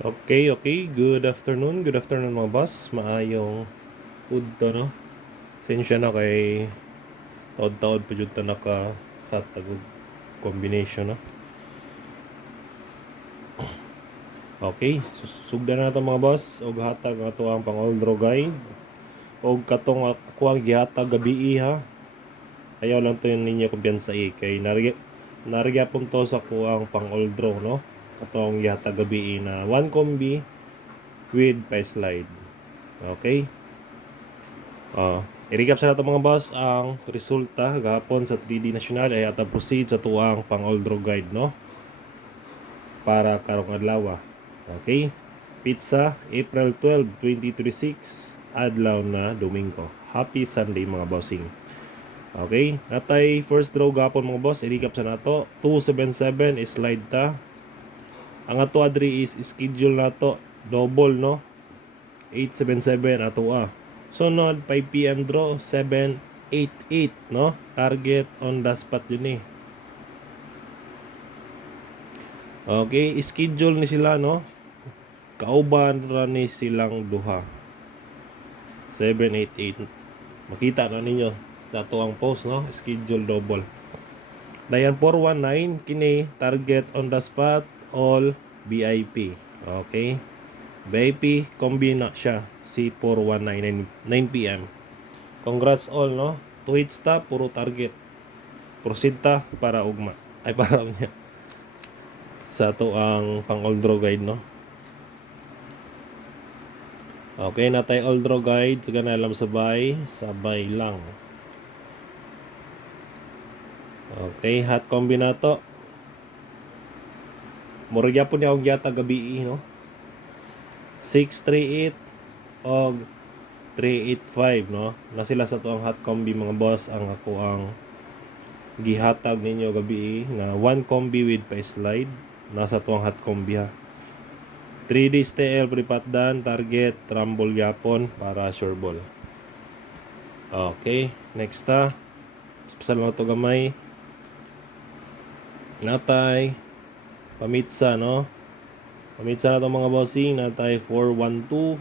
Okay. Good afternoon mga boss. Maayong udto, no? Sensya na kay taod-taod pa jud ta naka-hatag og combination, no? Okay, sugdan na to mga boss og hatag ato ang pang-oldro guide og katong ako ang gihatag gabi ha. Ayaw lang to yung ninyo kumpiyansa kay narigya pun to sa kuang pang-oldro, no? Atong gihatag gabi na 1 combi with pa-slide. Okay? I-recap sa nato mga boss ang resulta gahapon sa 3D National ay atong proceed sa tuang pang-oldro guide, no? Para karong adlaw. Okay? Pizza, April 12, 2026, adlaw na Domingo. Happy Sunday mga bossing. Okay? Natay first draw gahapon mga boss, i-recap sa nato. 277 is slide ta. Ang ato adri is schedule nato double, no? 877 ato Sunod 5 PM draw 788, no? Target on the spot yun eh. Okay, schedule ni sila, no? Kauban ra ni silang duha. 788. Makita na ninyo sa tuang post, no? Schedule double. Dayan 419 kini target on the spot all VIP. Okay? VIP combi na siya si 419 9 PM. Congrats all, no? 2 hits ta puro target. Proceed ta para ugma. Ay para niya. Sa to ang pang-oldro guide, no? Okay, natay oldro guide. Sige na alam sabay lang. Okay, hot combi na to. Murag po niya og yata gabi, no? 638 og 385, no? Na sila sa tuang hot combi mga boss. Ang ako ang gihatag ninyo gabi na 1 combi with pa-slide. Nasa tuang hot combi ha. 3D STL pripatdan target rumble yapon para sure ball. Okay, next ta. Special mo to gamay. Natay pamitsa, no? Pamitsa na to mga bossing. Natay 412,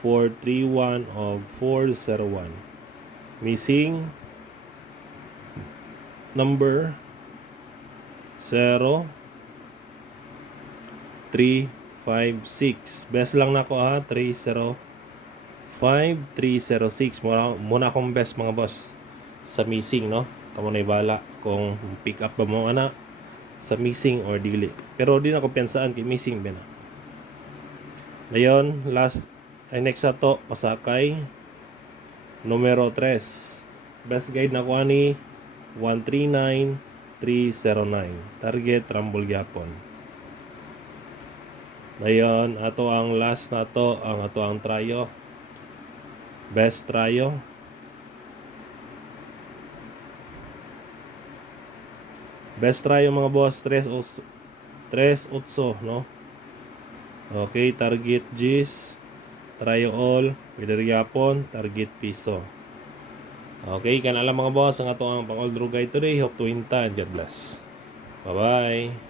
431 o 401. Missing number 0 356. Best lang na ko ha, 305 306. Muna akong best mga boss sa missing, no? Kamo na ibala kung pick up ba mo ana sa missing or dili. Pero di na ko piyansaan kay missing ba na. Dayon, next na to, pasakay numero 3. Best guide na ko ani 139 309. Target rumble gyapon. Dayon, ato ang last na to, ang ato ang tryo. Best tryo. Best tryo mga boss, 3-8, no? Okay, target G's, tryo all, pwede yapon, target piso. Okay, kan alam mga boss, ang ato ang pang-oldro guide today. Hope to win ta, and God bless. Bye-bye.